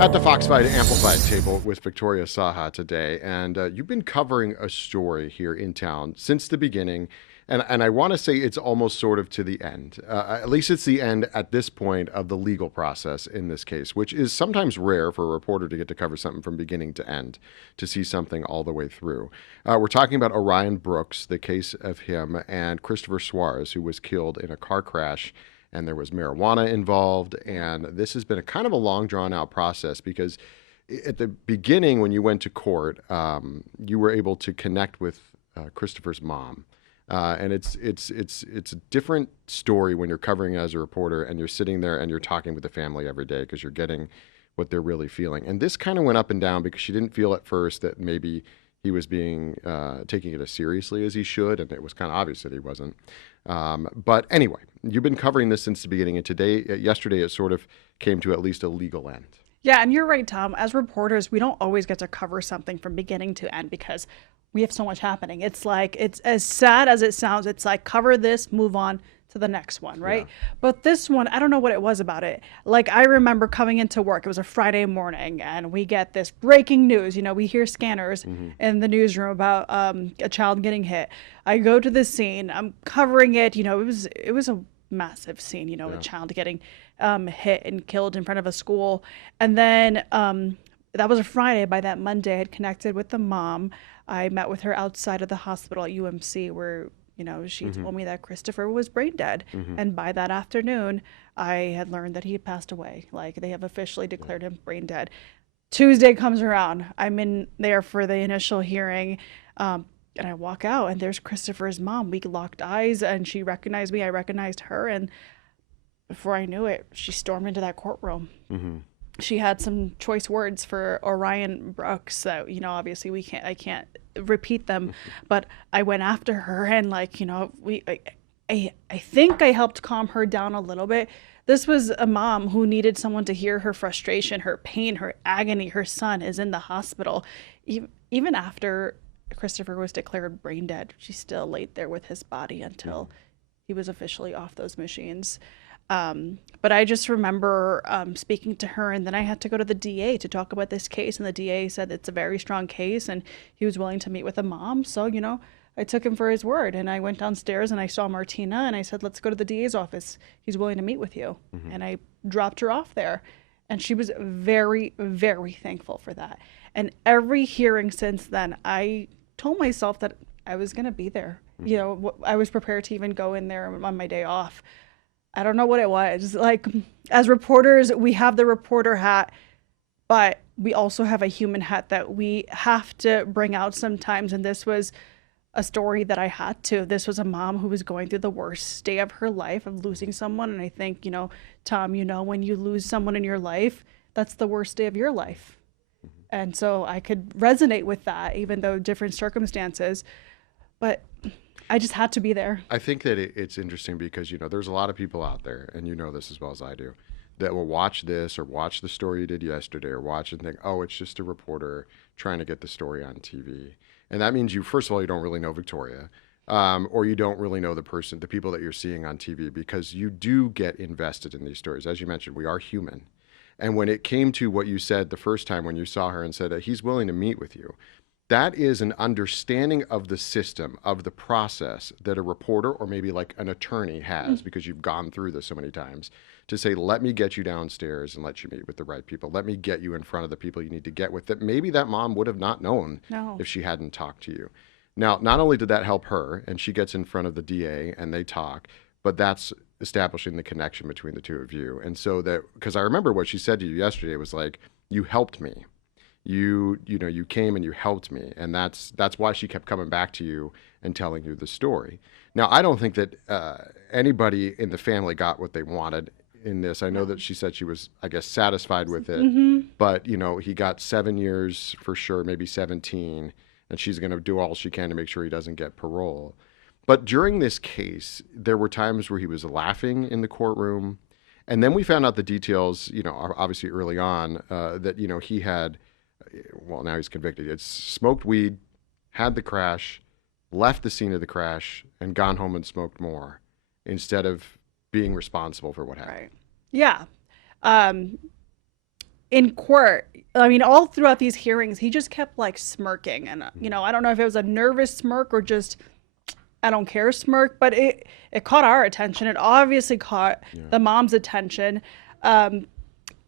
At the Fox Fight Amplified table with Victoria Saha today, and you've been covering a story here in town since the beginning, and I want to say it's almost sort of to the end. At least it's the end at this point of the legal process in this case, which is sometimes rare for a reporter to get to cover something from beginning to end, to see something all the way through. We're talking about Orion Brooks, the case of him, and Christopher Suarez, who was killed in a car crash, and there was marijuana involved. And this has been a kind of a long, drawn-out process because at the beginning, when you went to court, you were able to connect with Christopher's mom. And it's a different story when you're covering it as a reporter and you're sitting there and you're talking with the family every day because you're getting what they're really feeling. And this kind of went up and down because she didn't feel at first that maybe he was being taking it as seriously as he should, and it was kind of obvious that he wasn't. But anyway, you've been covering this since the beginning, and yesterday, it sort of came to at least a legal end. Yeah, and you're right, Tom. As reporters, we don't always get to cover something from beginning to end because we have so much happening. It's like, it's as sad as it sounds. It's like, cover this, move on to the next one, right? Yeah. But this one, I don't know what it was about it. Like, I remember coming into work. It was a Friday morning, and we get this breaking news. You know, we hear scanners in the newsroom about a child getting hit. I go to the scene. I'm covering it. You know, it was a massive scene. You know, a child getting hit and killed in front of a school. And then that was a Friday. By that Monday, I had connected with the mom. I met with her outside of the hospital at UMC where, you know, she told me that Christopher was brain dead. And by that afternoon, I had learned that he had passed away. Like, they have officially declared him brain dead. Tuesday comes around. I'm in there for the initial hearing. And I walk out, and there's Christopher's mom. We locked eyes, and she recognized me. I recognized her. And before I knew it, she stormed into that courtroom. She had some choice words for Orion Brooks that, you know, obviously I can't repeat them, but I went after her and, like, you know, I think I helped calm her down a little bit. This was a mom who needed someone to hear her frustration, her pain, her agony. Her son is in the hospital. Even after Christopher was declared brain dead, she still laid there with his body until he was officially off those machines. But I just remember speaking to her, and then I had to go to the DA to talk about this case, and the DA said it's a very strong case, and he was willing to meet with the mom. So, you know, I took him for his word, and I went downstairs and I saw Martina, and I said, let's go to the DA's office. He's willing to meet with you. And I dropped her off there, and she was very, very thankful for that. And every hearing since then, I told myself that I was going to be there. You know, I was prepared to even go in there on my day off. I don't know what it was. Like, as reporters, we have the reporter hat, but we also have a human hat that we have to bring out sometimes. And this was a story that I had to. This was a mom who was going through the worst day of her life of losing someone. And I think, you know, Tom, you know, when you lose someone in your life, that's the worst day of your life. And so I could resonate with that, even though different circumstances. But I just had to be there. I think that it's interesting because, you know, there's a lot of people out there, and you know this as well as I do, that will watch this or watch the story you did yesterday or watch and think, oh, it's just a reporter trying to get the story on TV. And that means first of all, you don't really know Victoria, or you don't really know the people that you're seeing on TV, because you do get invested in these stories. As you mentioned, we are human. And when it came to what you said the first time when you saw her and said that he's willing to meet with you, that is an understanding of the system, of the process that a reporter or maybe like an attorney has, because you've gone through this so many times, to say, let me get you downstairs and let you meet with the right people. Let me get you in front of the people you need to get with, that maybe that mom would have not known if she hadn't talked to you. Now, not only did that help her, and she gets in front of the DA and they talk, but that's establishing the connection between the two of you. And so that, because I remember what she said to you yesterday was like, you helped me. You came and you helped me, and that's why she kept coming back to you and telling you the story. Now, I don't think that anybody in the family got what they wanted in this. I know that she said she was, I guess, satisfied with it, but, you know, he got 7 years for sure, maybe 17, and she's going to do all she can to make sure he doesn't get parole. But during this case, there were times where he was laughing in the courtroom, and then we found out the details, you know, obviously early on, that, you know, he had, well, now he's convicted. It's smoked weed, had the crash, left the scene of the crash, and gone home and smoked more instead of being responsible for what happened. Right. Yeah. in court, I mean, all throughout these hearings, he just kept like smirking. And, I don't know if it was a nervous smirk or just I don't care smirk, but it caught our attention. It obviously caught the mom's attention.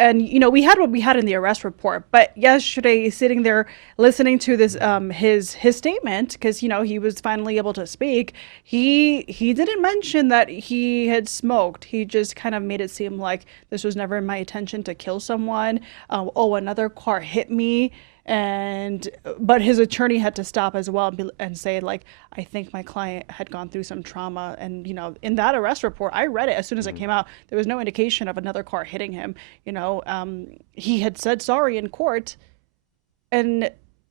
And we had what we had in the arrest report, but yesterday sitting there listening to this his statement, because he was finally able to speak, he didn't mention that he had smoked. He just kind of made it seem like this was never my intention to kill someone. Another car hit me. But his attorney had to stop as well and say, like, I think my client had gone through some trauma. And, in that arrest report, I read it as soon as it came out. There was no indication of another car hitting him. He had said sorry in court. And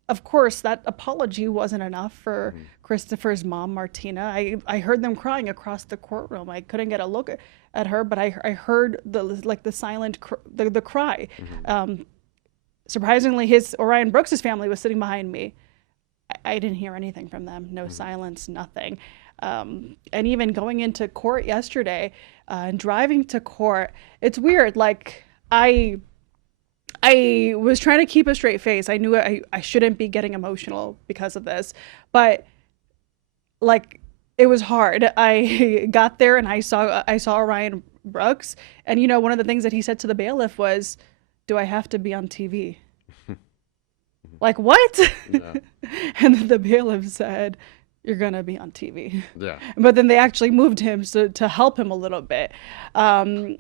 of course, that apology wasn't enough for Christopher's mom, Martina. I heard them crying across the courtroom. I couldn't get a look at her, but I heard the silent, the cry. Surprisingly, Orion Brooks' family was sitting behind me. I didn't hear anything from them. No silence, nothing. And even going into court yesterday and driving to court, it's weird. Like, I was trying to keep a straight face. I knew I shouldn't be getting emotional because of this. But, like, it was hard. I got there and I saw Orion Brooks. And, one of the things that he said to the bailiff was, do I have to be on TV? Like, what? Yeah. And then the bailiff said, you're going to be on TV. Yeah. But then they actually moved him to help him a little bit. And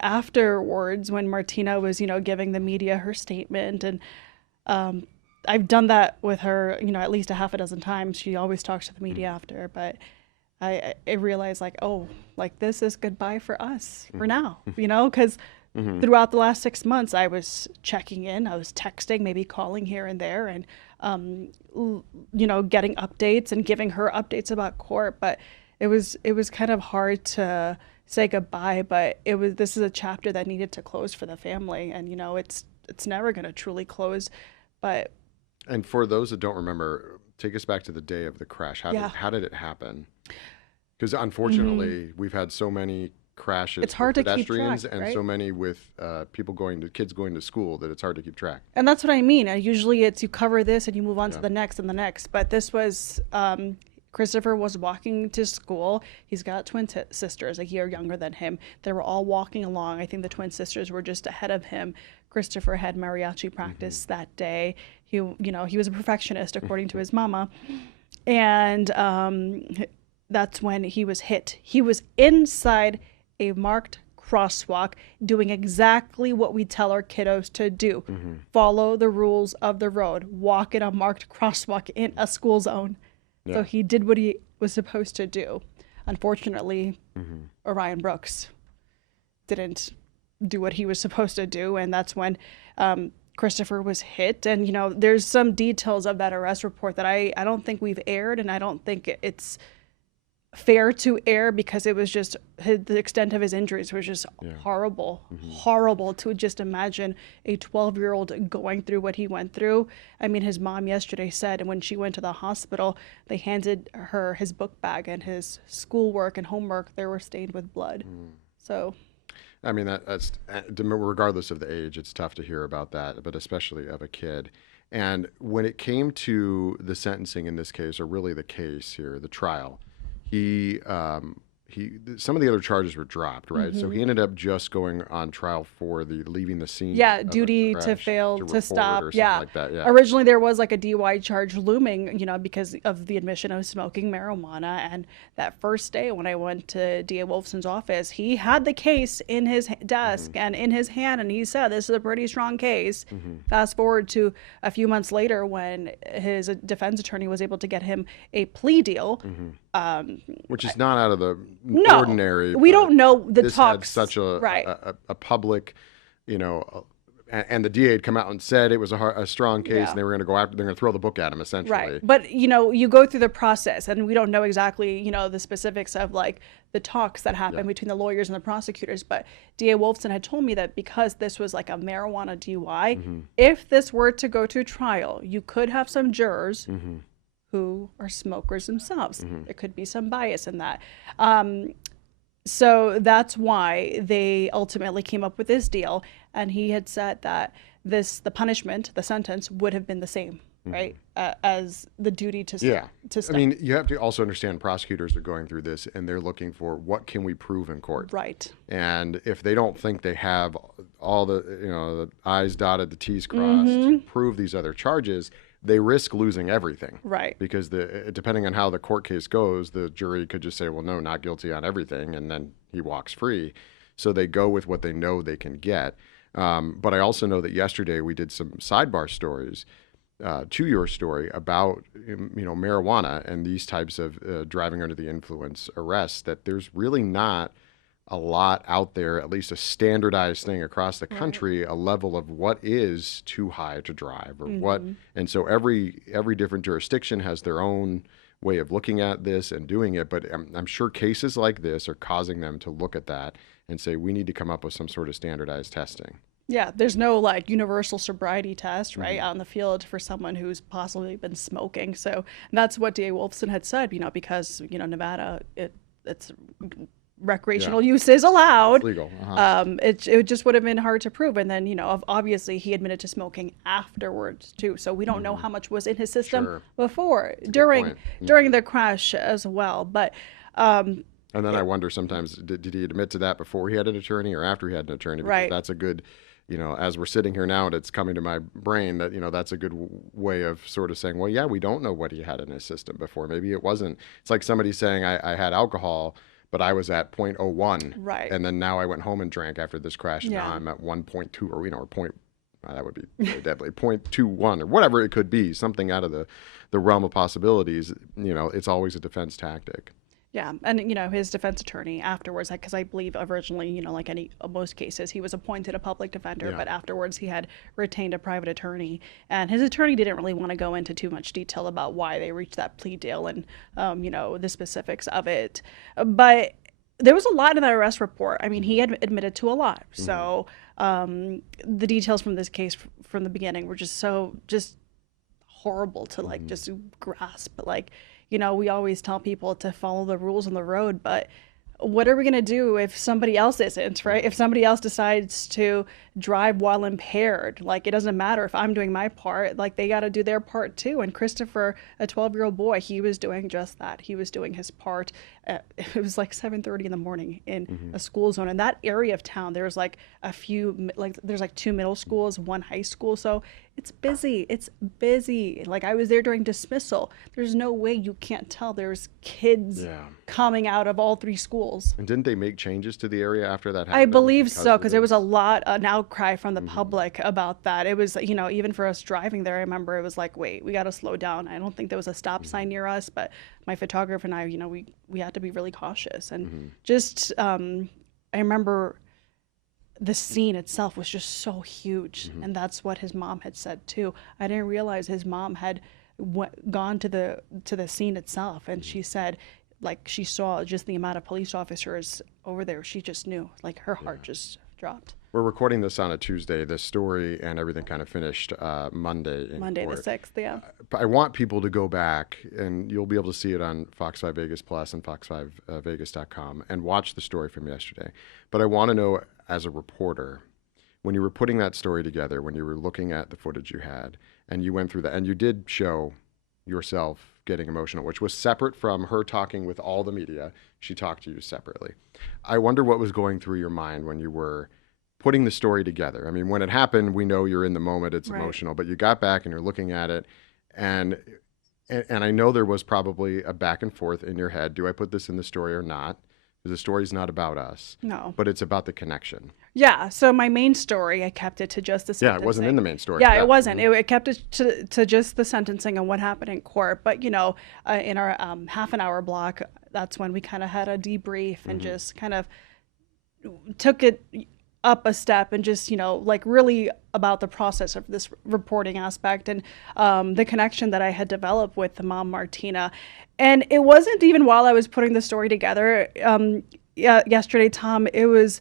afterwards, when Martina was, giving the media her statement, and I've done that with her, at least a half a dozen times. She always talks to the media after, but I realized, like, oh, like, this is goodbye for us for now, because throughout the last 6 months, I was checking in, I was texting, maybe calling here and there, and, getting updates and giving her updates about court. But it was kind of hard to say goodbye, but this is a chapter that needed to close for the family. And, it's never going to truly close, but. And for those that don't remember, take us back to the day of the crash. How did it happen? Because unfortunately, we've had so many crashes. It's hard to keep pedestrians track, and right? so many with kids going to school that it's hard to keep track. And that's what I mean. Usually it's you cover this and you move on to the next and the next. But this was Christopher was walking to school. He's got twin sisters a year younger than him. They were all walking along. I think the twin sisters were just ahead of him. Christopher had mariachi practice that day. He was a perfectionist according to his mama. And that's when he was hit. He was inside a marked crosswalk doing exactly what we tell our kiddos to do. Follow the rules of the road. Walk in a marked crosswalk in a school zone. Yeah. So he did what he was supposed to do. Unfortunately, Orion Brooks didn't do what he was supposed to do, and that's when Christopher was hit. And there's some details of that arrest report that I don't think we've aired, and I don't think it's fair to air, because it was just the extent of his injuries was just horrible to just imagine a 12-year-old going through what he went through. I mean, his mom yesterday said, and when she went to the hospital, they handed her his book bag, and his schoolwork and homework, they were stained with blood. So I mean, that's regardless of the age, it's tough to hear about that, but especially of a kid. And when it came to the sentencing in this case, or really the case here, the trial, some of the other charges were dropped, right? So he ended up just going on trial for the leaving the scene. Yeah, duty to fail to stop. Like that. Yeah. Originally there was like a DUI charge looming, because of the admission of smoking marijuana. And that first day when I went to D.A. Wolfson's office, he had the case in his desk and in his hand, and he said, this is a pretty strong case. Fast forward to a few months later when his defense attorney was able to get him a plea deal. Which is not out of the ordinary. We don't know the this talks. Had such a public, and the DA had come out and said it was a strong case, and they were going to go after. They're going to throw the book at him, essentially. Right, but you go through the process, and we don't know exactly the specifics of like the talks that happened between the lawyers and the prosecutors. But DA Wolfson had told me that because this was like a marijuana DUI, if this were to go to trial, you could have some jurors who are smokers themselves. There could be some bias in that. So that's why they ultimately came up with this deal. And he had said that the punishment, the sentence, would have been the same, right, as the duty to Yeah. to I step. mean, you have to also understand prosecutors are going through this and they're looking for what can we prove in court. Right. And if they don't think they have all the, the I's dotted, the T's crossed to prove these other charges, they risk losing everything. Right. Because depending on how the court case goes, the jury could just say, well, no, not guilty on everything, and then he walks free. So they go with what they know they can get. But I also know that yesterday we did some sidebar stories to your story about marijuana and these types of driving under the influence arrests, that there's really not a lot out there, at least a standardized thing across the country, a level of what is too high to drive or what. And so every different jurisdiction has their own way of looking at this and doing it. But I'm sure cases like this are causing them to look at that and say, we need to come up with some sort of standardized testing. Yeah, there's no like universal sobriety test, right, out in the field for someone who's possibly been smoking. So that's what DA Wolfson had said, because, Nevada, it's recreational use is allowed. It's legal. It just would have been hard to prove. And then, obviously he admitted to smoking afterwards too. So we don't know how much was in his system before, during the crash as well. But and then I wonder sometimes, did he admit to that before he had an attorney or after he had an attorney? Because right. That's a good, as we're sitting here now and it's coming to my brain that, that's a good way of sort of saying, well, yeah, we don't know what he had in his system before. Maybe it wasn't. It's like somebody saying I had alcohol, but I was at 0.01. Right. And then now I went home and drank after this crash. And now I'm at 1.2 or point. That would be very deadly. 0.21 or whatever it could be. Something out of the realm of possibilities. It's always a defense tactic. Yeah, and his defense attorney afterwards, because I believe originally, like most cases, he was appointed a public defender, but afterwards he had retained a private attorney, and his attorney didn't really want to go into too much detail about why they reached that plea deal and the specifics of it, but there was a lot in that arrest report. I mean, he had admitted to a lot, so the details from this case from the beginning were just horrible to just grasp, but we always tell people to follow the rules on the road, but what are we going to do if somebody else isn't, right? If somebody else decides to drive while impaired, it doesn't matter if I'm doing my part, they got to do their part too. And Christopher, a 12-year-old boy, he was doing just that. He was doing his part. It was 7:30 in the morning in a school zone. In that area of town, there's a few, there's 2 middle schools, 1 high school. So it's busy. It's busy. I was there during dismissal. There's no way you can't tell there's kids coming out of all 3 schools. And didn't they make changes to the area after that happened? I believe so, because there was an outcry from the public about that. It was, even for us driving there, I remember it was wait, we got to slow down. I don't think there was a stop sign near us, but my photographer and I, we had to be really cautious. And I remember the scene itself was just so huge. And that's what his mom had said too. I didn't realize his mom had gone to the scene itself. And she said, she saw just the amount of police officers over there. She just knew, her heart just dropped. We're recording this on a Tuesday. The story and everything kind of finished Monday. Monday the 6th, yeah. I want people to go back, and you'll be able to see it on Fox 5 Vegas Plus and fox5vegas.com, and watch the story from yesterday. But I want to know, as a reporter, when you were putting that story together, when you were looking at the footage you had, and you went through that, and you did show yourself getting emotional, which was separate from her talking with all the media. She talked to you separately. I wonder what was going through your mind when you were putting the story together. I mean, when it happened, we know you're in the moment, it's emotional, but you got back and you're looking at it, and I know there was probably a back and forth in your head. Do I put this in the story or not? Because the story's not about us. No. But it's about the connection. Yeah, so my main story, I kept it to just the sentencing. Yeah, it wasn't in the main story. Yeah, it wasn't. It kept it to just the sentencing and what happened in court. But, in our half an hour block, that's when we kind of had a debrief and just kind of took it up a step and just, really about the process of this reporting aspect and the connection that I had developed with the mom, Martina. And it wasn't even while I was putting the story together yesterday, Tom, it was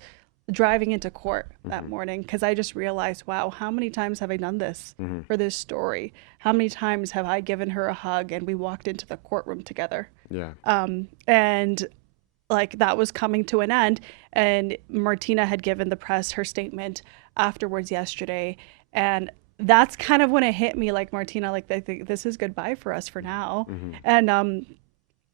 driving into court that morning, because I just realized, wow, how many times have I done this for this story? How many times have I given her a hug and we walked into the courtroom together? Yeah. And like that was coming to an end. And Martina had given the press her statement afterwards yesterday. And that's kind of when it hit me, like, Martina, like, I think this is goodbye for us for now. And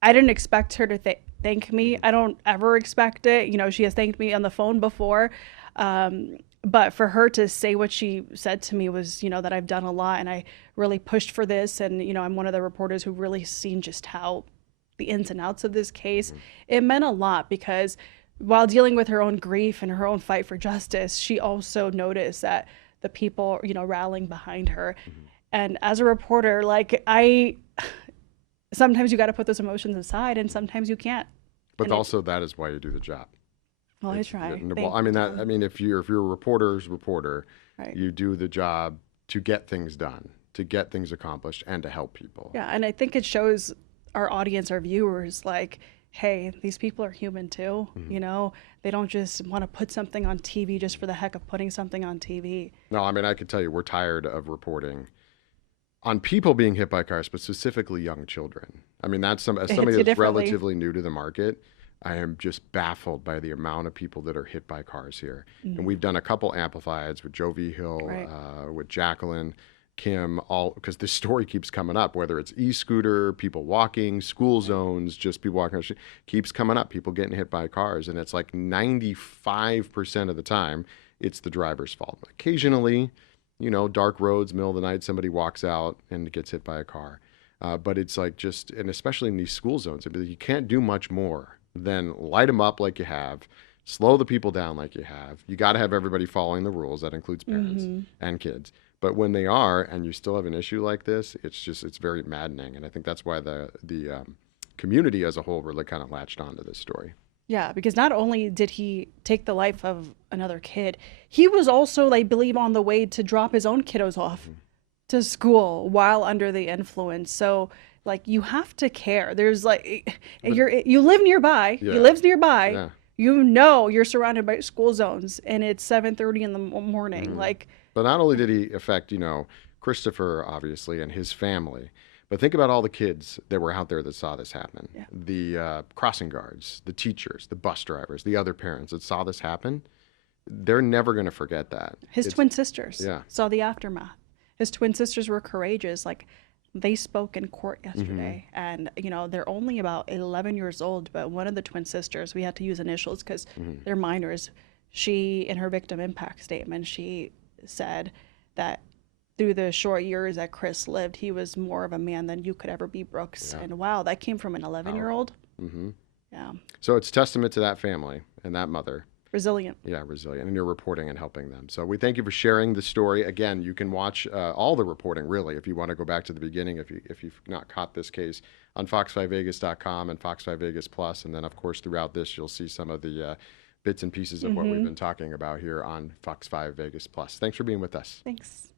I didn't expect her to thank me. I don't ever expect it. You know, she has thanked me on the phone before. But for her to say what she said to me was, you know, that I've done a lot and I really pushed for this. And, you know, I'm one of the reporters who really seen just how the ins and outs of this case. It meant a lot because while dealing with her own grief and her own fight for justice, she also noticed that the people, you know, rallying behind her. And as a reporter, like, sometimes you got to put those emotions aside and sometimes you can't. But also that is why you do the job. Well, I try. Well, I mean, if you're a reporter's reporter, right, you do the job to get things done, to get things accomplished, and to help people. Yeah, and I think it shows our audience, our viewers, like, hey, these people are human too. You know, they don't just want to put something on TV just for the heck of putting something on TV. No, I mean, I could tell you, we're tired of reporting on people being hit by cars, but specifically young children. I mean, that's as somebody that's relatively new to the market. I am just baffled by the amount of people that are hit by cars here. And we've done a couple amplifieds with Joe V. Hill, with Jacqueline, Kim, all because this story keeps coming up, whether it's e-scooter, people walking, school zones, just people walking, keeps coming up, people getting hit by cars. And it's like 95% of the time, it's the driver's fault. Occasionally, you know, dark roads, middle of the night, somebody walks out and gets hit by a car. But it's like just, and especially in these school zones, you can't do much more than light them up like you have, slow the people down like you have. You got to have everybody following the rules. That includes parents and kids. But when they are, and you still have an issue like this, it's very maddening. And I think that's why the community as a whole really kind of latched onto this story. Yeah, because not only did he take the life of another kid, he was also, I believe, on the way to drop his own kiddos off to school while under the influence. So, like, you have to care. There's like, you live nearby. Yeah. He lives nearby. Yeah. You know, you're surrounded by school zones, and it's 7:30 in the morning. Like, but not only did he affect, you know, Christopher obviously and his family, but think about all the kids that were out there that saw this happen. Yeah. The crossing guards, the teachers, the bus drivers, the other parents that saw this happen. They're never going to forget that. His twin sisters Yeah. saw the aftermath. His twin sisters were courageous. Like, they spoke in court yesterday, and, you know, they're only about 11 years old, but one of the twin sisters, we had to use initials because they're minors. She, in her victim impact statement, she said that through the short years that Chris lived, he was more of a man than you could ever be, Brooks. Yeah. And wow, that came from an 11-year-old. Yeah. So it's testament to that family and that mother. Resilient. Yeah, resilient. And you're reporting and helping them. So we thank you for sharing the story. Again, you can watch all the reporting, really, if you want to go back to the beginning, if you've not caught this case, on fox5vegas.com and Fox 5 Vegas Plus. And then, of course, throughout this, you'll see some of the bits and pieces of what we've been talking about here on Fox 5 Vegas Plus. Thanks for being with us. Thanks.